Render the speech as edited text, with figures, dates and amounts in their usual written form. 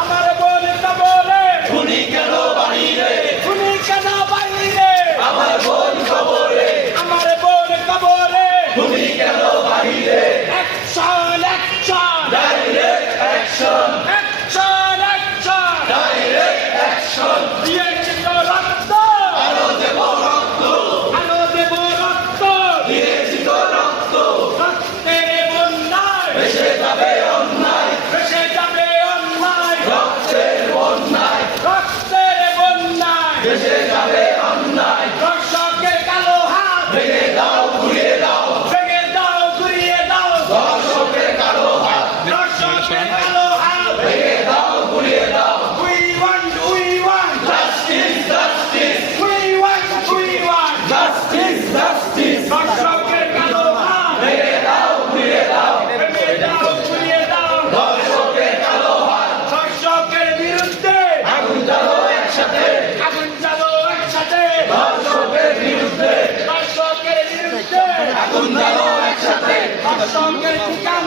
আমার বোন কবরে খুনি কেন বাহিরে আমার বোন কবরে খুনি কেন বাহিরে অ্যাকশন ডাইরেক্ট অ্যাকশন দিয়েছি তো রক্ত আরো দেব রক্ত দিয়েছি তো রক্ত রক্তের বন্যায় ভেসে যাবে অন্যায় রক্তের বন্যায় ভেসে যাবে অন্যায় দর্শকের কালো হাত ভেঙে দাও ঘুরিয়ে দাও দর্শকের কালো হাত ভেঙে দাও ঘুরিয়ে দাও We want জাস্টিস দর্শকের কালো হাত ভেঙে দাও ঘুরিয়ে দাও দর্শকের কালো হাত দর্শকের বিরুদ্ধে আগুন জ্বালো একসাথে দর্শকের বিরুদ্ধে আগুন জ্বালো একসাথে দর্শকের ঠিকানা